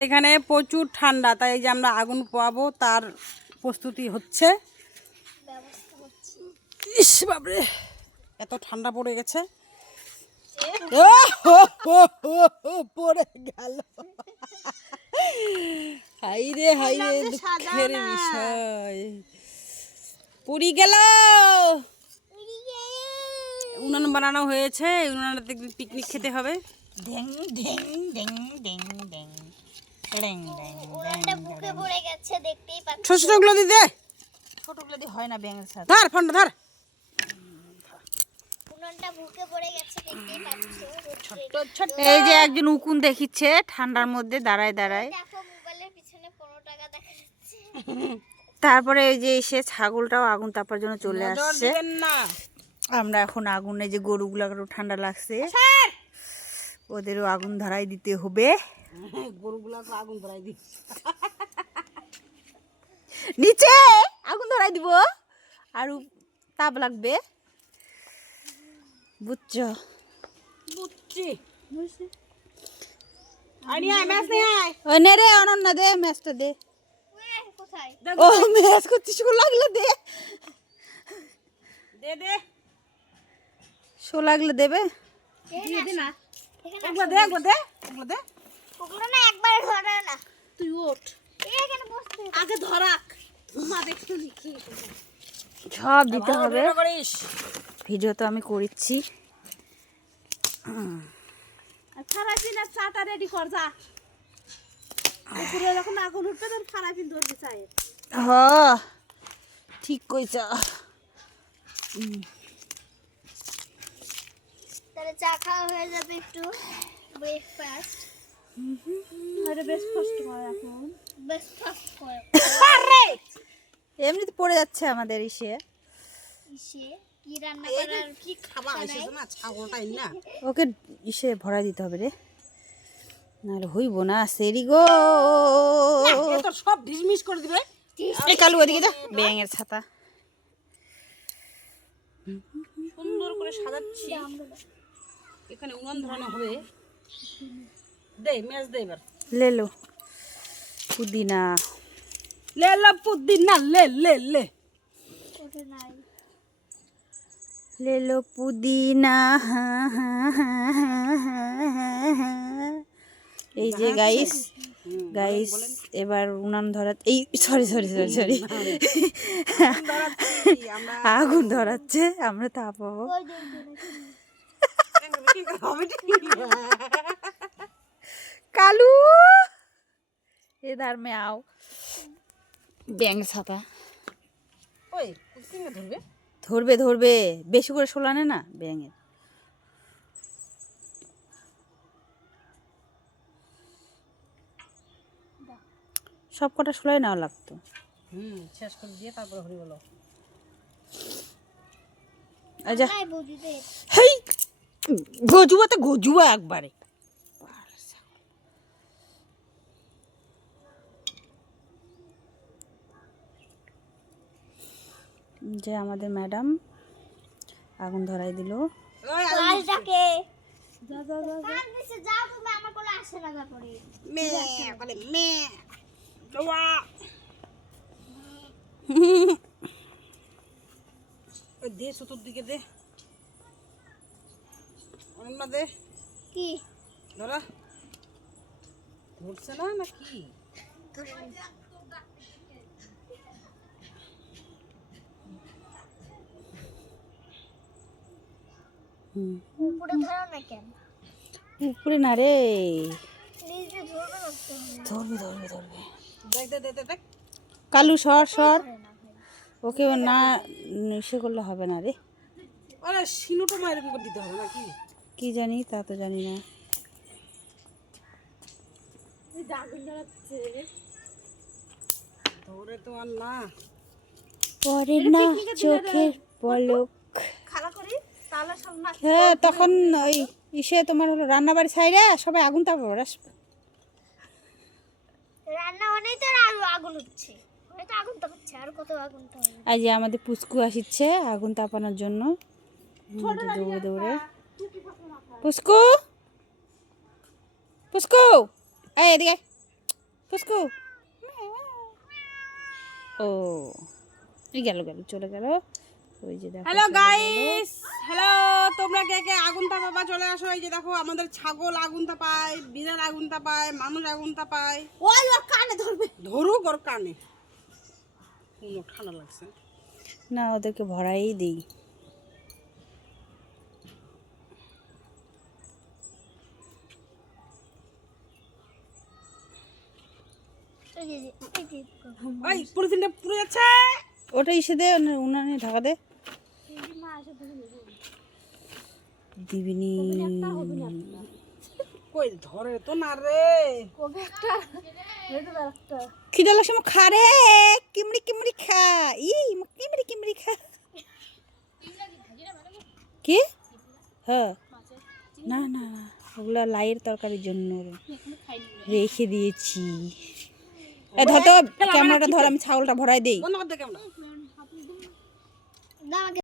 এখানে প্রচুর ঠান্ডা, তাই এই যে আমরা আগুন পোয়াবো তার প্রস্তুতি হচ্ছে। ইস বাবরে, এত ঠান্ডা পড়ে গেছে, পড়ে গেল। হাইরে হাইরে, দুঃখের বিষয়, পুড়ি গেল। উনান বানানো হয়েছে, উনানটাতে পিকনিক খেতে হবে। ঢেং ঢেং ঢেং ঢেং ঢেং ঢেং ঢেং। বুকে পড়ে গেছে, দেখতেই পাচ্ছ। ছোট ছোটগুলো দিতে, ছোটগুলো দিয়ে হয় না ব্যাঙের সাথে। ধর ফোনটা ধর। উনানটা বুকে পড়ে গেছে, দেখতেই পাচ্ছ। ছোট ছোট এই যে একজন উকুন দেখিচ্ছে ঠান্ডার মধ্যে দাঁড়ায় দাঁড়ায়। দেখো মোবাইলের পিছনে 15 টাকা দেখা যাচ্ছে। তারপরে এই যে এসে ছাগলটাও আগুন তাপার জন্য চলে নজর আসছে। দিবেন না। আমরা এখন আগুনে যে গরুগুলারও ঠান্ডা লাগছে, ওদেরও আগুন ধরাই দিতে হবে। গরুগুলাকে আগুন ধরাই দি। নিচে আগুন ধরাই দিব, আর তাপ লাগবে, বুঝছো? বুঝছি। আইনি আয়, ম্যাচ নিয়ে আয়। ওই নে রে অনন্যা, দে ম্যাচটা দে। কোথায়? ও ম্যাচ করছিস, লাগলে দে, দে দে, শো লাগলে দেবে। দিয়ে দে না। এখানে ওগুলো দে, ওগুলো দে, ওগুলো দে। ওগুলো না একবার ধরে না। তুই ওঠ, এখানে বসতে আগে ধরাক। মা দেখতে লিখি সব দিতে হবে। ভালো করিস। ভিডিও তো আমি করেছি। সারাদিন আর চাটা রেডি কর যা। দুপুরে যখন আগুন উঠবে তখন সারাদিন ধরবি চাই। হ ঠিক কইছ। তাহলে চা খাওয়া হয়ে যাবে, একটু ব্রেকফাস্ট। আরে বেশ কষ্ট হয় এখন। ব্রেকফাস্ট করে এমনিতে পড়ে যাচ্ছে আমাদের ইসে। ইসে কি রান্না করার কি খাবার এসেছে না, ছাগলটাই না। ওকে ইসে ভরা দিতে হবে রে, নাহলে হইব না। সেরি গো, এ তো সব ঢিসমিস করে দিবে। এই কালু ওদিকে যা, ব্যাঙের ছাতা। সুন্দর করে সাজাচ্ছি। এখানে উনান ধরানো হবে। দে ম্যাচ দে এবার। লেলো পুদিনা, লে লে পুদিনা, লে লে লে। ওঠে নাই। লেলো পুদিনা। এই যে গাইস গাইস, এবার উনান ধরা, এই সরি সরি সরি সরি, আগুন ধরাচ্ছে, আমরা তাপাবো। কালু এদার মে আও, ব্যাঙ ছাতা। ওই কুকিংয়ে ধরবে। ধরবে ধরবে, বেশি করে শোলানে না ব্যাঙের। সব কটা শোলাই নেওয়া লাগতো। শেষ করে দিয়ে তারপরে হরি বলো। আচ্ছা, নাই বৌদিতে হেই গজুয়া তো গজুয়া একবারে। যে আমাদের ম্যাডাম আগুন ধরাই দিল। কালটাকে যা যা যা কাল দিছে, যাও তুমি, আমার কোলে আসে লাগা পড়ে। মে বলে মে জোয়া। ওই দে চতুর্দিকে দে, অন্য দে। কি ধরা ধরছে না নাকি? উপরে ধরো না কেন? উপরে না রে, নিজে ধরবে না তো। ধরবে ধরবে ধরবে। দেখ দে দে দে দেখ। কালু সর সর, ওকে না সে করলে হবে না রে। আরে শিনুটো মা এরকম করে দিতে হবে নাকি? কি জানি, তা তো জানি না। ধরে তো আর না। পরে না চোখের পলক। খালা করি তাহলে সব না। হ্যাঁ, তখন ওই ইসে তোমার হলো রান্নাবাড়ি সাইডে সবাই আগুন তাপাবো। রান্না হলেই তো আরো আগুন হচ্ছে, হয়তো আগুন তো হচ্ছে, আর কত আগুন তো হবে। আজ আমাদের পুচকু আসছে আগুন তাপানোর জন্য, দৌড়ে দৌড়ে। পুচকু পুচকু, এই এদিকে পুষ্কু ও এই গেল চলে গেল। ওই যে দেখো হ্যালো গাইস, হ্যালো, তোমরা কে কে আগুন তাপাবা চলে আসো। এই যে দেখো আমাদের ছাগল আগুন তাপায়, বিড়াল আগুন তাপায়, মানুষ আগুন তাপায়। ওই ওর কানে ধরবে। ধরুক ওর কানে। ঠান্ডা লাগছে না, ওদেরকে ভরাই দিই। ওই পলিথিনটা পুড়ে যাচ্ছে। ওটা ইসে দে, উনানে ঢাকা দে। দিবিনি কই ধরে তো না রে। খিদে লাগছে আমার, খা রে, কিমড়ি কিমড়ি খা। কিমড়ি কিমড়ি খা। কি? হ্যাঁ, না না না, ওগুলা লাইয়ের তরকারির জন্য রেখে দিয়েছি। ধর তো ক্যামেরাটা ধর, আমি ছাগলটা ভরাই দেই। বন্ধ কর দে ক্যামেরা। না আমাকে